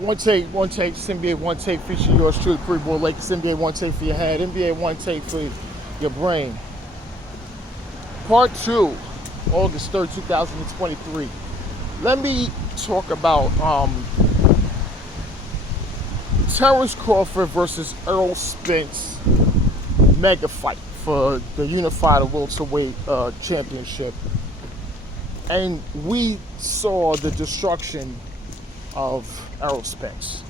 One take, NBA one take feature yours truly, Free Boy Lakers. NBA one take for your head, NBA one take for your brain. Part 2, August 3rd, 2023. Let me talk about Terrence Crawford versus Errol Spence mega fight for the unified welterweight championship. And we saw the destruction of Errol Spence.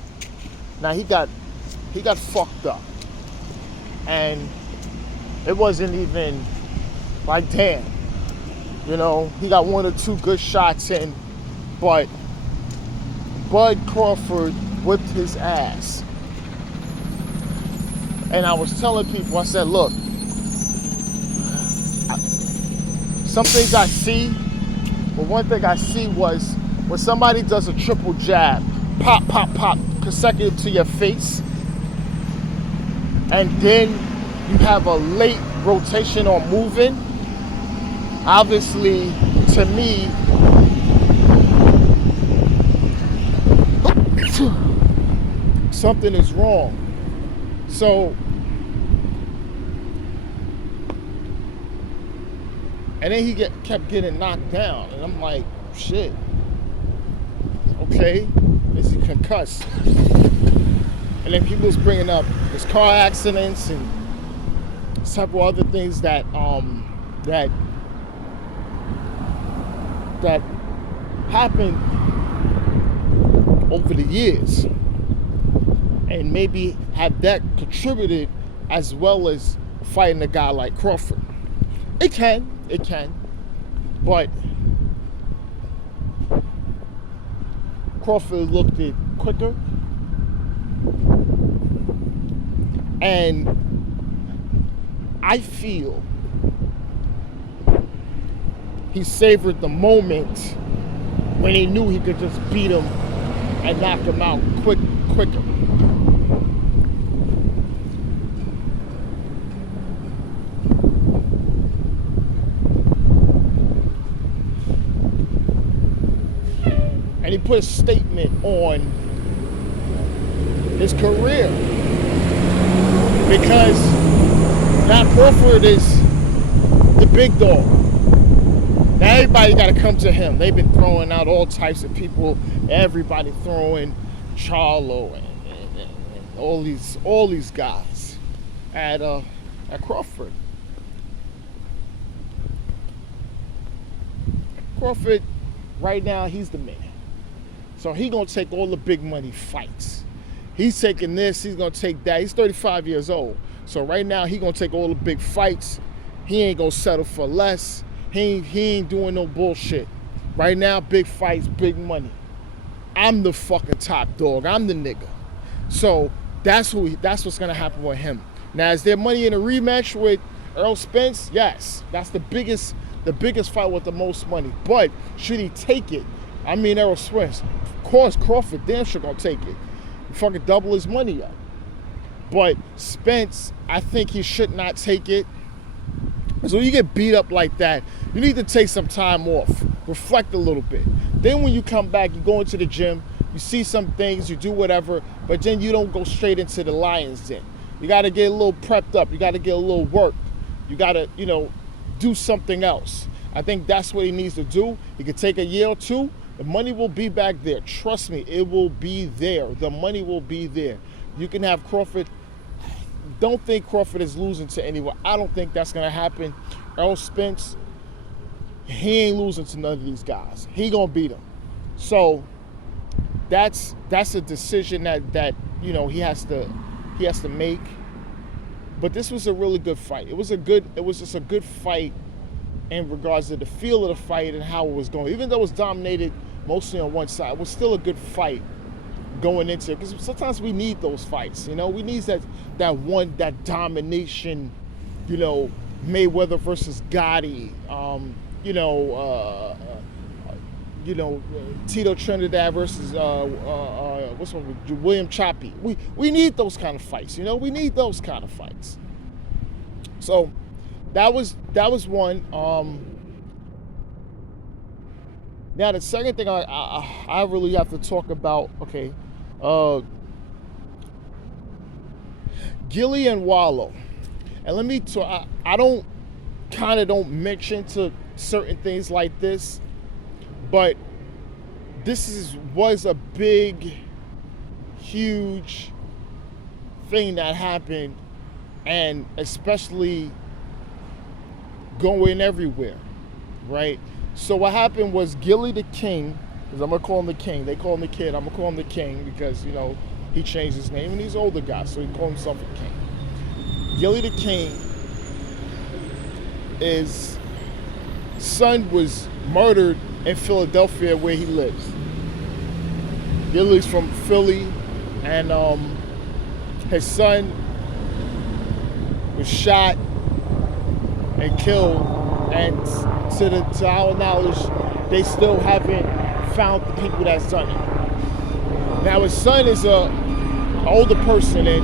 Now he got fucked up, and it wasn't even like, damn, you know, he got one or two good shots in, but Bud Crawford whipped his ass. And I was telling people, I said, look, some things I see, but one thing I see was when somebody does a triple jab, pop, pop, pop, consecutive to your face, and then you have a late rotation or moving, obviously, to me, something is wrong. So, and then he kept getting knocked down, and I'm like, shit. Okay, is he concussed? And then people was bringing up his car accidents and several other things that happened over the years, and maybe have that contributed as well as fighting a guy like Crawford. It can, but Crawford looked it quicker, and I feel he savored the moment when he knew he could just beat him and knock him out quicker. And he put a statement on his career, because now Crawford is the big dog. Now everybody got to come to him. They've been throwing out all types of people. Everybody throwing Charlo and all these guys at Crawford. Crawford, right now, he's the man. So he gonna take all the big money fights. He's taking this, he's gonna take that. He's 35 years old. So right now he gonna take all the big fights. He ain't gonna settle for less. He ain't doing no bullshit. Right now, big fights, big money. I'm the fucking top dog. I'm the nigga. So that's what's gonna happen with him. Now, is there money in a rematch with Errol Spence? Yes. That's the biggest fight with the most money. But should he take it? I mean, Errol Spence. Of course, Crawford damn sure gonna take it. Fucking double his money up. But Spence, I think he should not take it. So when you get beat up like that, you need to take some time off, reflect a little bit. Then when you come back, you go into the gym, you see some things, you do whatever, but then you don't go straight into the lion's den. You got to get a little prepped up. You got to get a little work. You got to, do something else. I think that's what he needs to do. He could take a year or two. The money will be back there. Trust me, it will be there. The money will be there. You can have Crawford. Don't think Crawford is losing to anyone. I don't think that's going to happen. Errol Spence, he ain't losing to none of these guys. He going to beat them. So that's a decision that he has to make. But this was a really good fight. It was just a good fight in regards to the feel of the fight and how it was going. Even though it was dominated mostly on one side, it was still a good fight going into it, because sometimes we need those fights. We need that domination. Mayweather versus Gotti. Tito Trinidad versus what's one with William Choppy. We need those kind of fights. We need those kind of fights. So that was one. Now the second thing I really have to talk about. Okay, Uh, Gillie and Wallow. And let me talk, I don't mention to certain things like this, but was a big, huge thing that happened, and especially going everywhere, right? So what happened was Gillie the King, because I'm gonna call him the King. They call him the Kid. I'm gonna call him the King because he changed his name and he's an older guy, so he called himself a King. Gillie the King, his son was murdered in Philadelphia where he lives. Gillie's from Philly, and his son was shot and killed, and to our knowledge, they still haven't found the people that's done it. Now his son is an older person, and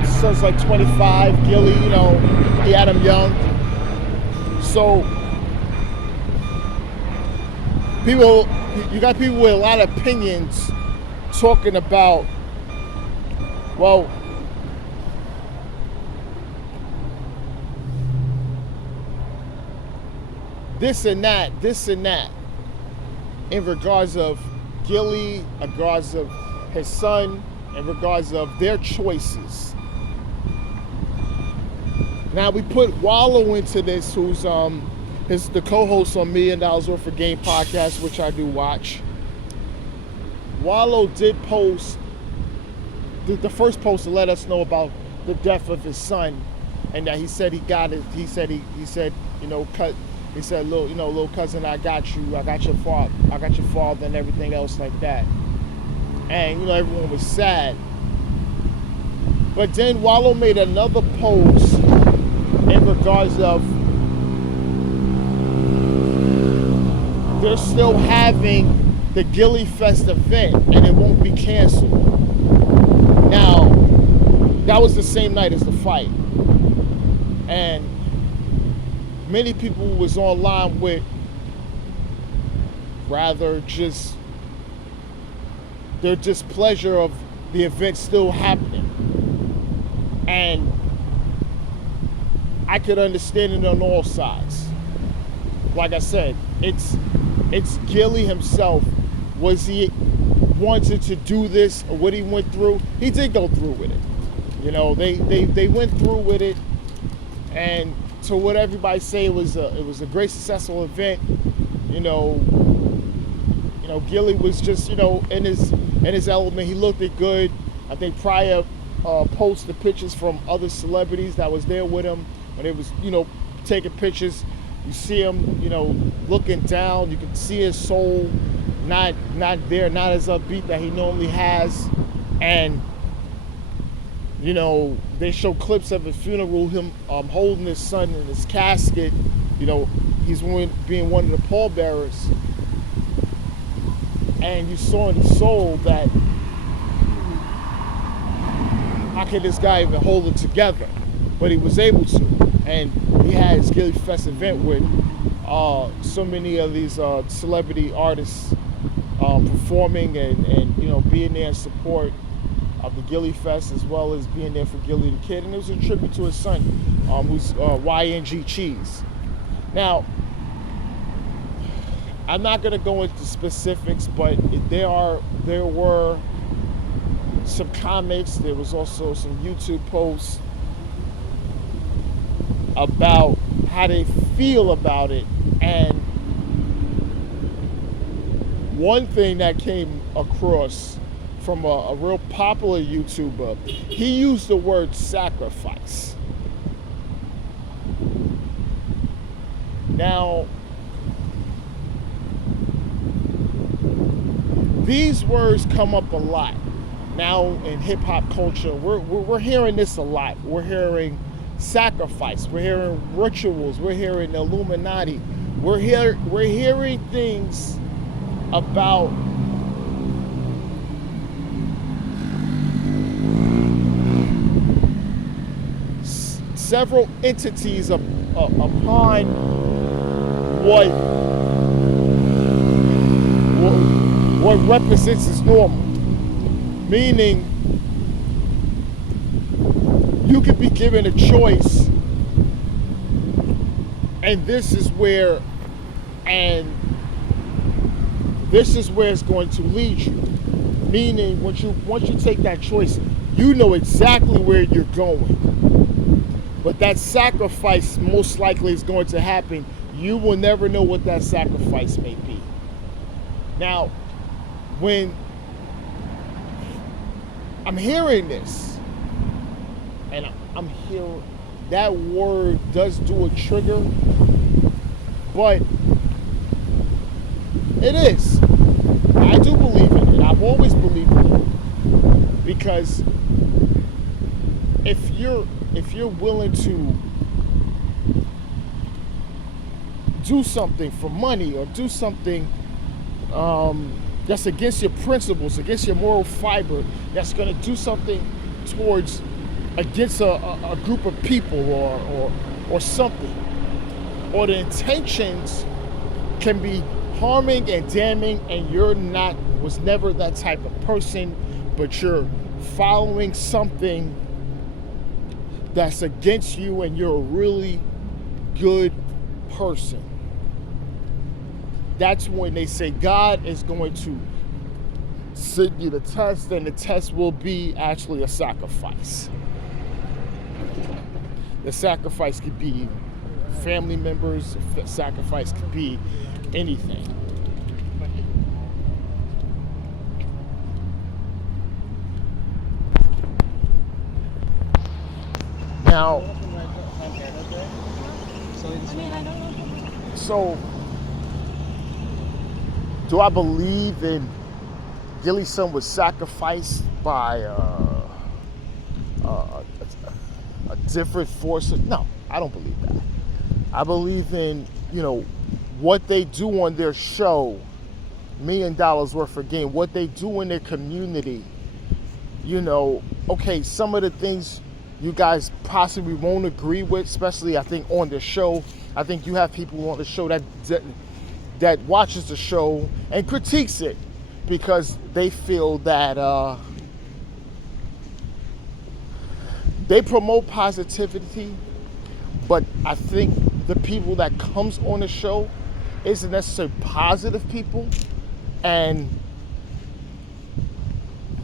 his son's like 25. Gillie, he had him young. So you got people with a lot of opinions talking about, well, this and that, in regards of Gillie, in regards of his son, in regards of their choices. Now we put Wallow into this, who's the co-host on $1 Million Worth of Game podcast, which I do watch. Wallow did post the first post to let us know about the death of his son, and that he said he got it. He said little cousin, I got you. I got your father, and everything else like that. And everyone was sad. But then Wallow made another post in regards of they're still having the Gillie Fest event and it won't be canceled. Now, that was the same night as the fight. And many people was online with rather just their displeasure of the event still happening. And I could understand it on all sides. Like I said, it's Gillie himself. Was he wanted to do this, or what he went through? He did go through with it. They went through with it, and to what everybody say, it was a great successful event. Gillie was just in his element. He looked it good. I think Pryor posted pictures from other celebrities that was there with him when they was taking pictures. You see him looking down. You can see his soul not there, not as upbeat that he normally has. And they show clips of his funeral, him holding his son in his casket. He's being one of the pallbearers. And you saw in his soul that, how can this guy even hold it together? But he was able to. And he had his Gillie Fest event with so many of these celebrity artists performing and being there in support of the Gillie Fest, as well as being there for Gillie the Kid. And it was a tribute to his son, who's YNG Cheese. Now, I'm not going to go into specifics, but there were some comments. There was also some YouTube posts about how they feel about it. And one thing that came across from a real popular YouTuber, he used the word sacrifice. Now, these words come up a lot now in hip-hop culture. We're hearing this a lot. We're hearing sacrifice. We're hearing rituals. We're hearing Illuminati. We're hearing things about several entities upon what represents as normal. Meaning, you could be given a choice, and this is where it's going to lead you. Meaning, once you take that choice, you know exactly where you're going. But that sacrifice most likely is going to happen. You will never know what that sacrifice may be. Now, when I'm hearing this, and I'm hearing that word does do a trigger, but it is. I do believe in it. I've always believed in it. Because if you're willing to do something for money, or do something that's against your principles, against your moral fiber, that's going to do something towards against a group of people or something, or the intentions can be harming and damning, and was never that type of person, but you're following something that's against you, and you're a really good person. That's when they say God is going to sit you the test, and the test will be actually a sacrifice. The sacrifice could be family members, the sacrifice could be anything. Now, so do I believe in Gillie's son was sacrificed by a different force? No, I don't believe that. I believe in, what they do on their show, $1 million worth of game, what they do in their community. Okay, some of the things you guys possibly won't agree with, especially I think on the show. I think you have people on the show that watches the show and critiques it because they feel that they promote positivity, but I think the people that comes on the show isn't necessarily positive people, and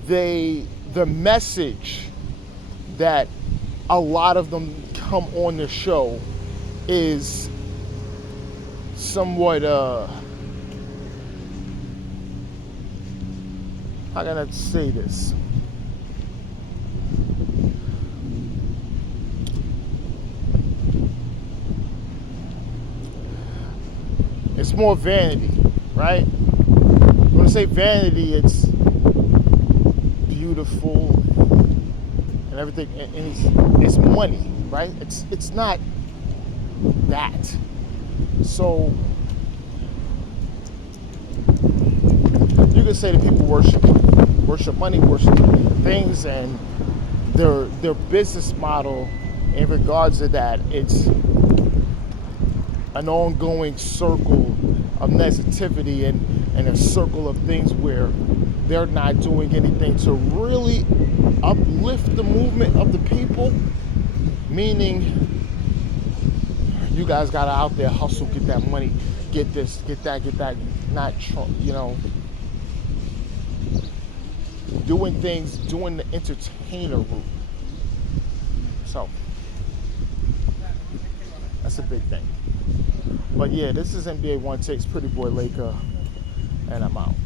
the message that a lot of them come on the show is somewhat how can I say this? It's more vanity, right? When I say vanity, it's beautiful and everything, and it's money, right? It's not that. So you can say that people worship money, worship things, and their business model in regards to that, it's an ongoing circle of negativity and a circle of things where they're not doing anything to really uplift the movement of the people. Meaning, you guys gotta out there hustle, get that money, get this, get that, not, doing things, doing the entertainer route. So, that's a big thing. But yeah, this is NBA One Takes, Pretty Boy Laker, and I'm out.